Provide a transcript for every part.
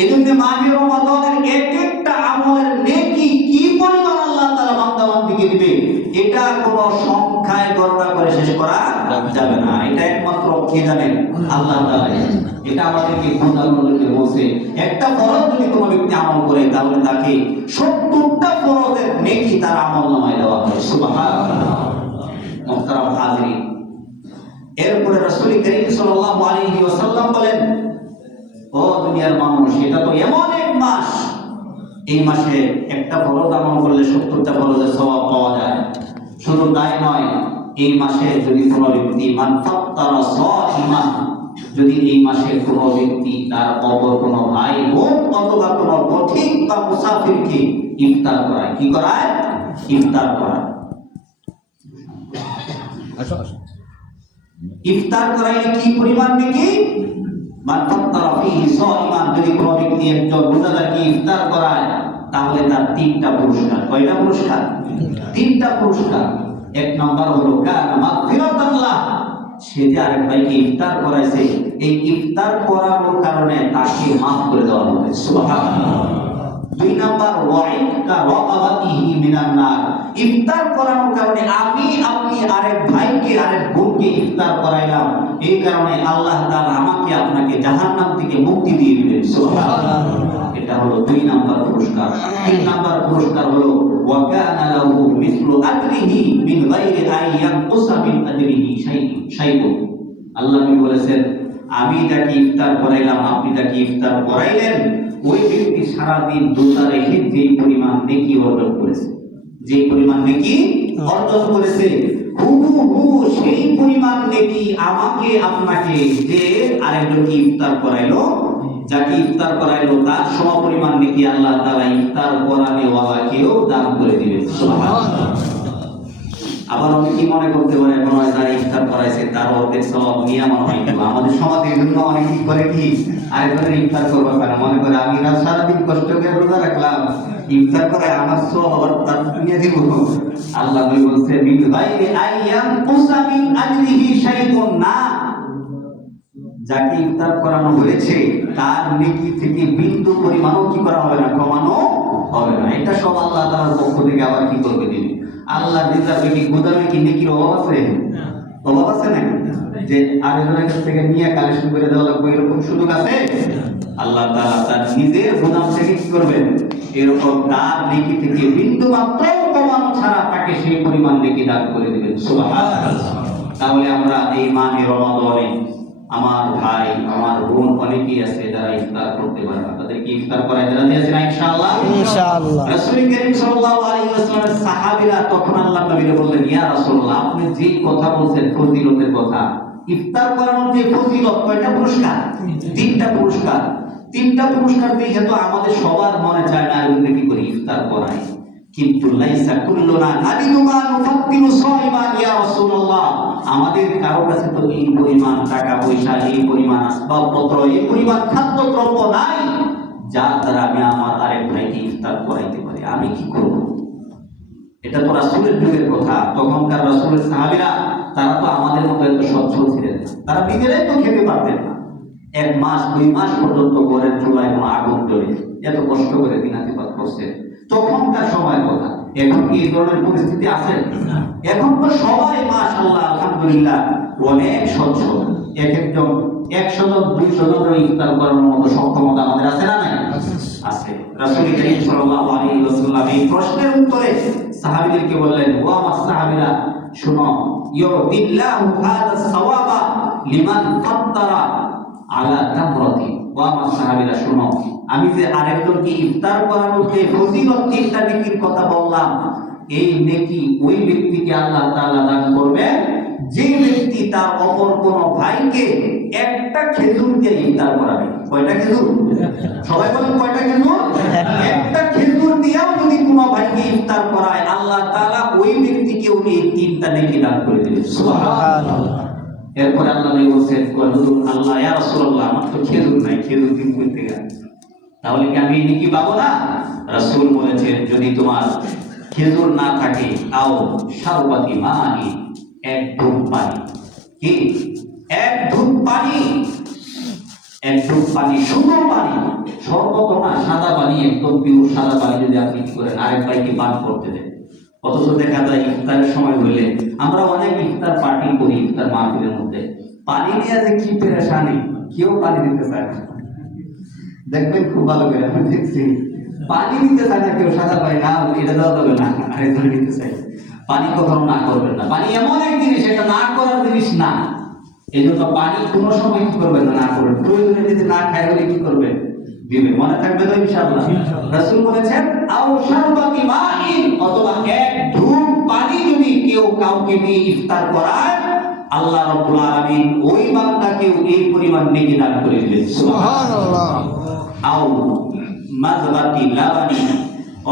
এই জন্য মাহে রমাদানের এক একটা আমলের নেকি কি পরিমাণ আল্লাহ তাআলা বান্দা বান্দিকে দিবে, এটা কোনো সংখ্যায় গণনা করে শেষ করা যাবে না। এটা একমাত্র কে জানেন আল্লাহ তাআলা এটা আমাদেরকে খোদাকে বলছে, একটা ফরজ যদি কোনো ব্যক্তি আমল করে, তাহলে তাকে সত্তরটা ফরজের নেকি তার আমল নামায় দেওয়া হয়। সুবহানাল্লাহ। এরপরে রাসূল করিম সাল্লাল্লাহু আলাইহি ওয়াসাল্লাম বলেন ও দুনিয়ার মানুষ এটা তো এমন এক মাস। এই মাসে একটা ফরজ আমল করলে সত্তরটা ফরজের সওয়াব পাওয়া যায়। শুধু তাই নয় এই মাসে যদি কোনো ব্যক্তি মান যদি এই মাসে কোনো ব্যক্তি তার অপর কোনো ভাই বোন অথবা কোনো পথিক বা মুসাফিরকে ইফতার করায় কি করায়? ইফতার করায়। ইফতার করাইলে কি পরিমাণ নাকি ইফতার করায়, তাহলে তার তিনটা পুরস্কার। কয়টা পুরস্কার? তিনটা পুরস্কার। এক সে যে ইফতার করাইছে, এই ইফতার করানোর কারণে তাকে মাফ করে দেওয়া হবে। ইফতার করানোর কারণে আমি, আপনি, আরেক ভাইকে, আরেক বোনকে ইফতার করাইলাম। এই কারণে আল্লাহ আমাকে আপনাকে থেকে মুক্তি দিয়ে সুবহানাল্লাহ। এটা হলো দুই নাম্বার পুরস্কার। পুরস্কার হলো আল্লাহ বলেছেন আমি তাকে ইফতার করাইলাম, আপনি তাকে ইফতার করাইলেন। ওই ব্যক্তি সারাদিন রোজা রেখে যে পরিমাণ নেকি অর্জন করেছে, যে পরিমাণ নেকি অর্জন করেছে, হুবহু সেই পরিমাণ নেকি আমাকে, আপনাকে যে আরেকজনকে ইফতার করাইলো, যাকে ইফতার করাইলো, তার সম পরিমাণ নেকি আল্লাহ তাআলা ইফতার করানে ওয়ালাকেও দান করে দিবেন। আবার অনেকে মনে করতে পারে এখন হয় যারা ইফতার করাইছে তার অর্ধেক সব নিয়ে হয় আমাদের সমাজের জন্য অনেক কি করে কি, আরেকজনের ইফতার করব কেন মনে করে আমি রাত সারাদিন কষ্ট করে রোজা রাখলাম, ইফতার করে আমার সব আবার তার নিয়ে দিব আল্লাহ নবী বলছে আইয়াম আজরিহি না। যাকে ইফতার করানো হয়েছে, তার নেকি থেকে বিন্দু পরিমাণও কি করা হবে না, কমানো হবে না। এটা সব আল্লাহ তাআলার পক্ষ থেকে আবার কি করবে দিন? আল্লাহ রিজার্ভে কি গোদামে কি নেকির অভাব আছে? অভাব আছে না? যে আরেকজনের কাছ থেকে নিয়ে কালেকশন করে দেওয়া লাগবে, এরকম সুযোগ আছে? আল্লাহ তাআলা তার নিজের গোদাম থেকে কি করবেন এরকম তার নেকি থেকে বিন্দু মাত্র কমানো ছাড়া তাকে সেই পরিমাণ নেকি দান করে দিবেন। তাহলে আমরা এই মানে আমার ভাই আমার বোন অনেকেই আছে যারা ইফতার করতে পারে না। তাদেরকে ইফতার করায় যারা দিয়েছে না ইনশাআল্লাহ? ইনশাআল্লাহ। রাসূল করিম সাল্লাল্লাহু আলাইহি ওয়াসাল্লামের সাহাবীরা তখন আল্লাহ নবীকে বললেন ইয়া রাসূলুল্লাহ আপনি যে কথা বলছেন ফজিলতের কথা ইফতার করানোর যে ফজিলত কয়টা পুরস্কার? তিনটা পুরস্কার। তিনটা পুরস্কার দেখে তো আমাদের সবার মনে চায় না কি করে ইফতার করাই কিন্তু লাইসা কুল্লুনা নাদিনুমা নুফাত্তিনু সাইমান, ইয়া রাসূলুল্লাহ। আমাদের কারও কাছে তো এই পরিমাণ টাকা পয়সা, এই পরিমাণ আসবাবপত্র, এই পরিমাণ খাদ্যদ্রব্য নাই, যার দ্বারা আমি আমার আরেক ভাইকে ইফতার করাইতে পারি। আমি কি করব? এটা তো রাসূলের যুগের কথা। তখনকার রাসূলের সাহাবীরা, তারা তো আমাদের মতো এত সচ্ছল ছিলেন তারা নিজেরাই তো খেতে পারতেন না। এক মাস, দুই মাস পর্যন্ত ঘরের চুলায় কোনো আগুন জ্বলে। এত কষ্ট করে দিনাতিপাত করছে তখনকার সময়ের কথা। এখন কি এই ধরনের পরিস্থিতি আছে? এখন তো সবাই মাশাআল্লাহ আলহামদুলিল্লাহ অনেক সচ্ছল এক একজন একশো জন দুইশো জন ইফতার করানোর মতো সক্ষমতা আমাদের আছে না নাই? আছে। রাসূল করিম সাল্লাল্লাহু আলাইহি ওয়াসাল্লাম এই প্রশ্নের উত্তরে সাহাবীদেরকে বললেন ও আমার সাহাবীরা শুনো ইউদিল্লাহু হাদা সাওয়াবা লিমান ফাত্তারা আলা তামরাতি। আমার সাহাবীরা, শুনো। আমি যে আরেকজনকে ইফতার করানোর যে তিনটা নেকির কথা বললাম, এই নেকি ওই ব্যক্তিকে আল্লাহ দান করবে যে ব্যক্তি তার অপর কোন ভাইকে একটা ইফতার করাবে। কয়টা খেজুর? সবাই বলেন কয়টা খেজুর? একটা খেজুর দিয়েও যদি কোনো ভাইকে ইফতার করায়, আল্লাহ তাআলা ওই ব্যক্তিকে উনি তিনটা নেকি দান করে সুবহানাল্লাহ। এরপর আল্লাহ বলছেন খেজুর নাই খেজুর দিন তাহলে কি আমি এই পাবো না? রাসূল বলেছেন, যদি তোমার খেজুর না থাকে আও শারবাতি মানি এক ধূপ পানি। কি? এক ধূপ পানি? এক ডুব পানি শুধু পানি। সর্বত না, সাদা পানি, একদম পিওর সাদা পানি যদি আপনি কি করেন, আরেক ভাইকে পান করতে দেন। অথচ দেখা যায়, ইফতারের সময় হইলে আমরা অনেক ইফতার পার্টি করি, ইফতার মাহফিলের মধ্যে। পানি নিয়ে যে কি পেরেশানি, কেউ পানি দিতে চায় না। দেখবেন খুব ভালো করে আমি দেখছি। পানি নিতে চায় না কেউ সাদা পানি না এটা দেওয়া যাবে না। আরেকজন দিতে চাই। পানি কখনো না করবেন না। পানি এমন এক জিনিস এটা না করার জিনিস না। এই জন্য পানি কোনো সময় কি করবেন না করবেন। প্রয়োজনে যদি না খায় হলে কি করবেন? দিবে মনে থাকবে তো ইনশাআল্লাহ। রাসূল বলেছেন আও অথবা এক ধূপ পানি যদি কেউ কাউকে দিয়ে ইফতার করায় আল্লাহ রাব্বুল আলামিন ওই বান্দাকেও এই পরিমাণ নেকি দান করে দিলেন সুবহানাল্লাহ। আও মাজবাতি লাবানি,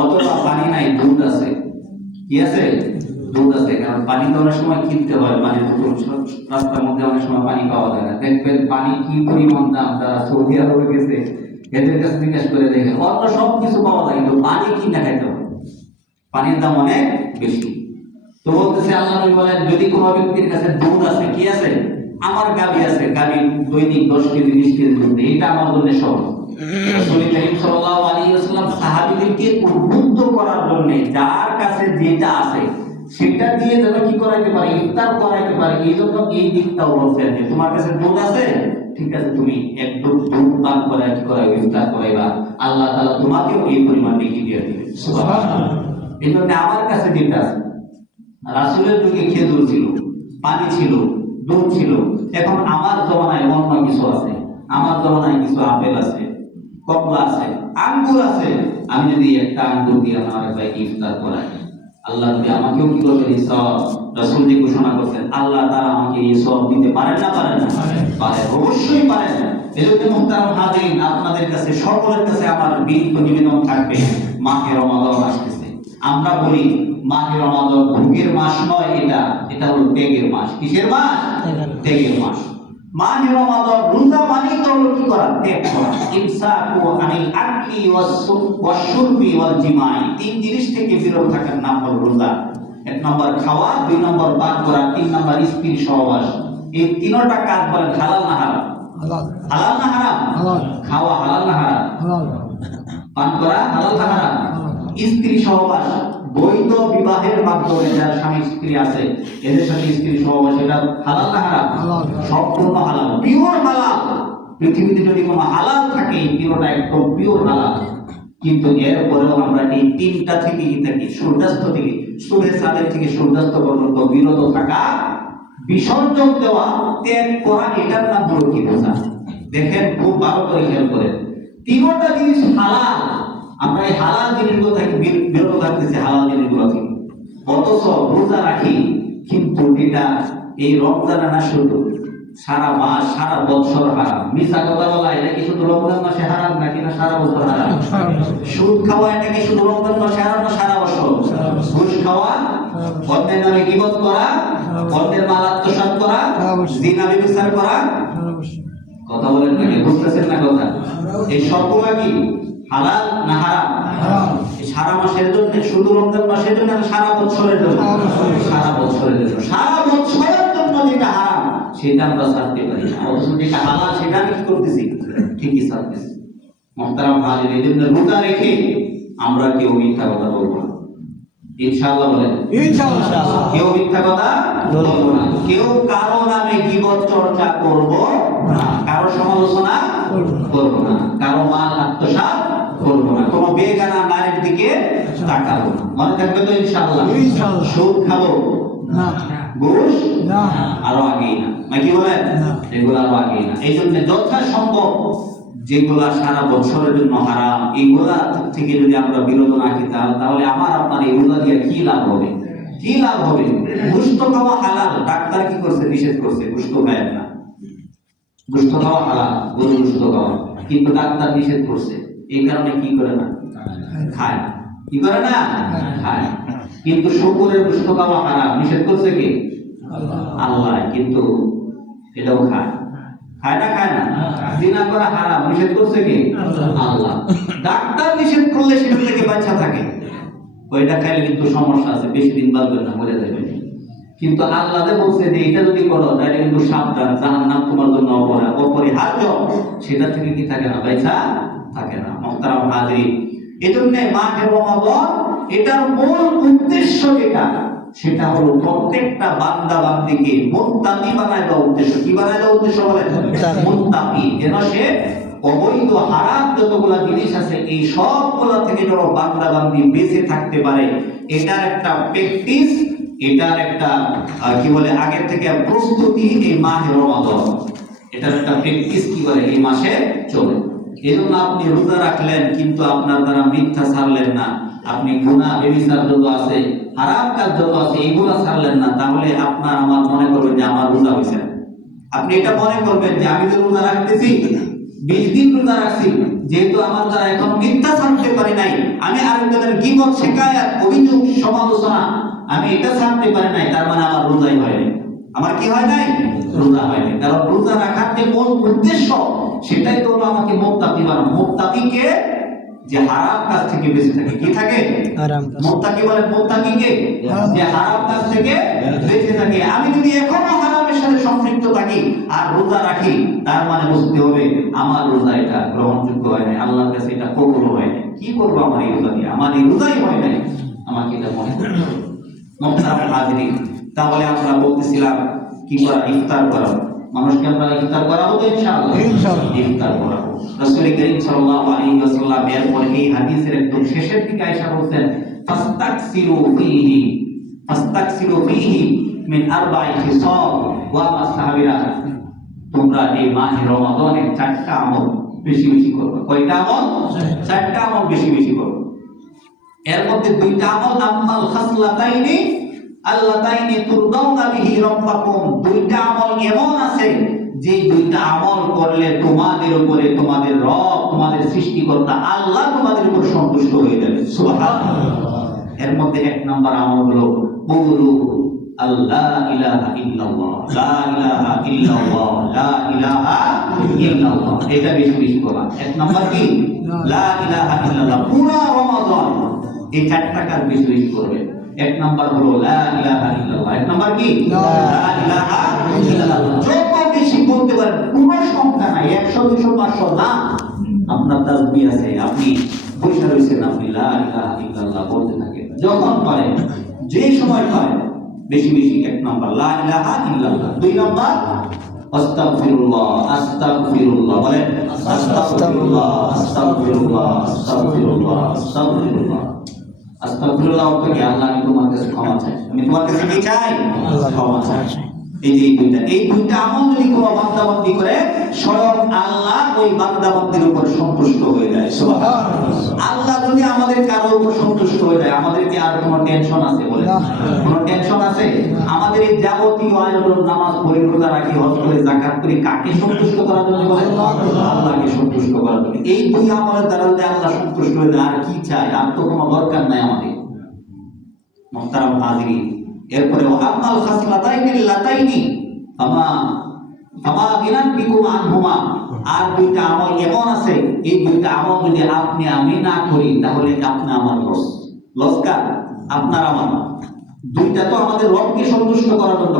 অথবা পানি নাই, দুধ আছে। কি আছে? দুধ আছে, কারণ পানি তো অনেক সময় কিনতে হয় সব রাস্তার মধ্যে অনেক সময় পানি পাওয়া যায় না। দেখবেন পানি কি পরিমাণ দাম তারা সৌদি আরবে গেছে, এদের কাছে জিজ্ঞেস করে দেখেন অন্য সব কিছু পাওয়া যায়, কিন্তু পানি কিনা খাইতে হবে পানির দাম অনেক বেশি। তো বলতেছে আল্লাহ নবী বলেন, যদি কোনো ব্যক্তির কাছে দুধ আছে, কি আছে? আমার গাবি আছে। গাবি দৈনিক দশ কেজি, বিশ কেজি দুধ এটা আমার জন্য সহজ। আল্লাহ তোমাকেও এই পরিমাণ দিয়ে দিবে আমার কাছে যেটা আছে রাসূলের যুগে খেজুর ছিল পানি ছিল দুধ ছিল এখন আমার জমানায় অন্য কিছু আছে। আমার জমানায় কিছু আপেল আছে। কমলা আছে আঙ্গুর আছে। আমি যদি একটা আঙ্গুর দিয়ে আমার ভাইকে ইফতার করাই আল্লাহ যদি আমাকেও কি করবেন সব? রাসূল যে ঘোষণা করছেন আল্লাহ তাআলা আমাকে এই সব দিতে পারেন না পারেন না? পারেন। অবশ্যই পারেন। এজন্য হাজিরিন আপনাদের কাছে সকলের কাছে আমার বিনীত নিবেদন থাকবে মাহে রমাদান আসতেছে। আমরা বলি মাহে রমাদান ভোগের মাস নয় এটা এটা হলো ত্যাগের মাস। কিসের মাস। ত্যাগের মাস। মাহে রমাদান রোজা মানে তো হলো কি করা? ত্যাগ করা। ইমসাকু আনিল আকলি ওয়াশুরবি ওয়াল জিমাই তিন জিনিস থেকে বিরত থাকার নাম হলো রোজা এক নম্বর খাওয়া দুই নম্বর পান করা তিন নম্বর স্ত্রীর সহবাস। এই তিনটা কাজ বলেন হালাল না হারাম? হালাল। না হারাম? খাওয়া হালাল না হারাম? পান করা হালাল না হারাম? স্ত্রী সহবাস? বৈধ বিবাহের মাধ্যমে যার স্বামী স্ত্রী আছে এদের সাথে স্ত্রী সহবাস এটা হালাল না হারাম। সম্পূর্ণ হালাল। পিওর হালাল। পৃথিবীতে যদি কোনো হালাল থাকে পিওরটা একদম পিওর হালাল। কিন্তু এরপরেও আমরা এই তিনটা থেকে থাকি সূর্যাস্ত থেকে সূর্যের সাদের থেকে সূর্যাস্ত পর্যন্ত বিরত থাকা বিসর্জন দেওয়া ত্যাগ করা এটার নাম হলো কি বোঝা দেখেন খুব ভালো করে খেয়াল করেন। তিনটা জিনিস হালাল। আমরা এই হালাল জিনিসগুলো থেকে বিরত থাকতেছি হালাল জিনিসগুলো থেকে অথচ রোজা রাখি কিন্তু এটা এই রমজানে না শুধু সারা মাস সারা বছর হারাম। মিশা কথা বলা এটা কি শুধু রমজান মাসে হারাম নাকি না সারা বছর হারাম? সুদ খাওয়া এটা কি শুধু রমজান মাসে হারাম না সারা বছর? ঘুষ খাওয়া অন্যের নামে গিবত করা অন্যের মাল আত্মসাৎ করা। জিনা বিচার করা। কথা বলেন নাকি? বুঝতেছেন না কথা? এই সবগুলা কি? হালাল না হারাম। সারা মাসের জন্য শুধু রমজান মাসের জন্য সারা বছরের জন্য? সারা বছরের। জন্য। সারা বছরের জন্য। যেটা হারাম সেটা আমরা ছাড়তে পারি অথচ যেটা হালাল সেটা আমি কি করতেছি? ঠিকই ছাড়তেছি। মহতারাম এই জন্য রোজা রেখে আমরা কেউ মিথ্যা কথা বলব না। ইনশাআল্লাহ বলেন। ইনশাআল্লাহ। কেউ মিথ্যা কথা বলব না। কেউ কারও নামে গিবত চর্চা করব না। কারও সমালোচনা করব না। কারও মাল আত্মসাৎ বেগানা নারীর দিকে তাকাবো মনে থাকবে তো ইনশাআল্লাহ? ইনশাআল্লাহ। সুদ খাব? না। ঘুষ? না। আরও আগেই না। বলেন? এগুলো আরও আগেই না। এই জন্য যথাসম্ভব যেগুলা সারা বছরের জন্য হারাম এগুলা থেকে যদি আমরা বিরত রাখি তাহলে তাহলে আমার আপনার এগুলা দিয়ে কি লাভ হবে? কি লাভ হবে? গুস্ত খাওয়া হালাল। ডাক্তার কি করছে? নিষেধ করছে। গুস্ত খায় না। গুস্ত খাওয়া হালাল। গরু গুস্ত খাওয়া। কিন্তু ডাক্তার নিষেধ করছে। এই কারণে কি করে না? খায়। কি করে না? খায়। কিন্তু শুকুরের গুস্ত খাওয়া হারাম নিষেধ করছে কি? আল্লাহ। কিন্তু এটাও খায়। খায় না খায় না? জিনা করা হারাম। নিষেধ করছে কি? আল্লাহ। ডাক্তার নিষেধ করলে সেটা থেকে বাচ্চা থাকে। ওইটা খাইলে কিন্তু সমস্যা আছে। বেশি দিন বাঁচবে না মরে যাবে কিন্তু আল্লাহ বলছে যে এটা যদি করো তাহলে কিন্তু সাবধান। জাহান্নাম তোমার জন্য অপরা- অপরিহার্য। সেটা থেকে কি থাকে না? পয়সা থাকে না। মোহতারাম হাজির এজন্য মাঠে এটার মূল উদ্দেশ্য যেটা সেটা হলো প্রত্যেকটা বান্দা বান্দিকে মুত্তাকি বানায় দেওয়া উদ্দেশ্য। কি বানায় দেওয়া উদ্দেশ্য বলে মুত্তাকি। মুত্তাকি। যেন সে অবৈধ হারাম যতগুলা জিনিস আছে এই সবগুলা থেকে যেন বান্দা বান্দি বেঁচে থাকতে পারে। এটার একটা প্র্যাকটিস এটার একটা কি বলে আগের থেকে প্রস্তুতি এই মাহে রমাদন। এটার একটা প্র্যাকটিস কি বলে এই মাসে চলে। এই আপনি রোজা রাখলেন, কিন্তু আপনার দ্বারা মিথ্যা ছাড়লেন না। আপনি গুনাহ, বেবিচার যত আছে, হারাম কাজ যত আছে এগুলা ছাড়লেন না। তাহলে আপনার, আমার মনে করবেন যে আমার রোজা হয়েছে। আপনি এটা মনে করবেন যে আমি তো রোজা রাখতেছি, বিশ দিন রোজা রাখছি, যেহেতু আমার দ্বারা এখন মিথ্যা ছাড়তে পারি নাই। আমি আরেকজনের গিবত শেখায়াত অভিযোগ, সমালোচনা, আমি এটা ছাড়তে পারি নাই, তার মানে আমার রোজাই হয়নি আমার কি হয় নাই? রোজা হয়নি কারণ রোজা রাখার যে মূল উদ্দেশ্য সেটাই তো হলো আমাকে মোত্তাকি বানানো মোত্তাকিকে যে হারাম কাজ থেকে বেঁচে থাকে। কি থাকে? কাজ। মোত্তাকি বলে মোত্তাকি কে? যে হারাম কাজ থেকে বেঁচে থাকে। আমি যদি এখনও হারামের সাথে সম্পৃক্ত থাকি আর রোজা রাখি তার মানে বুঝতে হবে আমার রোজা এটা গ্রহণযোগ্য হয় নাই আল্লাহর কাছে এটা কবুল হয় নাই। কি করব আমার এই রোজা দিয়ে আমার এই রোজাই হয় নাই। আমাকে এটা মনে করতে হবে। তাহলে আমরা বলতেছিলাম কি করা ইফতার করা। মানুষকে আমরা ইফতার করাবো তো ইনশাআল্লাহ? ইনশাআল্লাহ। ইফতার করাবো। রাসূল করিম সাল্লাল্লাহু আলাইহি ওয়াসাল্লাম এরপর এই হাদিসের একদম শেষের দিকে আয়েশা বলছেন ফাস্তাকসিরু ফীহি ফাস্তাকসিরু ফীহি মিন আরবা'i খিসাল ওয়া মা তোমরা এই মাহে রমাদানে চারটা আমল বেশি বেশি করবে। কয়টা আমল? চারটা আমল বেশি বেশি করবে। এর মধ্যে দুইটা আমল আম্মাল খাসলাতাইনি তুরদাউনা বিহি রাব্বাকুম। দুইটা আমল এমন আছে যে দুইটা আমল করলে তোমাদের উপরে তোমাদের রব তোমাদের সৃষ্টিকর্তা আল্লাহ তোমাদের উপর সন্তুষ্ট হয়ে যাবে। সুবহানাল্লাহ। এর মধ্যে এক নম্বর আমল হলো কুলু আল্লাহ ইলাহা ইল্লাল্লাহ লা ইলাহা ইল্লাল্লাহ লা ইলাহা ইল্লাল্লাহ। এটা বেশি বেশি করা এক নম্বর কি? লা ইলাহা ইল্লাল্লাহ পুরা রমাদান। এই চারটা কাজ বেশি এক নাম্বার হলো লা ইলাহা ইল্লাল্লাহ। এক নাম্বার কি? লা ইলাহা ইল্লাল্লাহ। যত বেশি বলতে পারেন কোনো সংখ্যা নাই একশো দুশো পাঁচশো না। আপনার তাসবিহ আছে আপনি বসে রয়েছেন আপনি লা ইলাহা ইল্লাল্লাহ বলতে থাকেন। যখন পারেন যে সময় পারেন বেশি বেশি এক নাম্বার লা ইলাহা ইল্লাল্লাহ। দুই নাম্বার আস্তাগফিরুল্লাহ আস্তাগফিরুল্লাহ বলেন আস্তাগফিরুল্লাহ আস্তাগফিরুল্লাহ আস্তাগফিরুল্লাহ আস্তাগফিরুল্লাহ। আস্তাগফিরুল্লাহ অর্থ কি? আল্লাহ আমি তোমার কাছে ক্ষমা চাই। আমি তোমার কাছে কি চাই? ক্ষমা চাই। এই যে দুইটা এই দুইটা আমল যদি কোনো বান্দাবন্দি করে স্বয়ং আল্লাহ ওই বান্দাবন্দির উপর সন্তুষ্ট হয়ে যায়। আল্লাহ যদি আমাদের কারোর উপর সন্তুষ্ট হয়ে যায় আমাদের কি আর কোনো টেনশন আছে বলে কোনো টেনশন আছে? আমাদের এই যাবতীয় আয়োজন নামাজ পড়ি রোজা রাখি হজ করে জাকাত করি কাকে সন্তুষ্ট করার জন্য বলে আল্লাহকে সন্তুষ্ট করার জন্য। এই দুই আমলের দ্বারা যদি আল্লাহ সন্তুষ্ট হয়ে যায় আর কি চাই আর তো কোনো দরকার নাই আমাদের। মুহতারাম হাজিরিন এরপরে আর দুইটা আমল এমন আছে, এই দুইটা আমল যদি আপনি আমি না করি, তাহলে আপনি আমার লস। লস্কার আপনার আমার। দুইটা তো আমাদের রবকে সন্তুষ্ট করার জন্য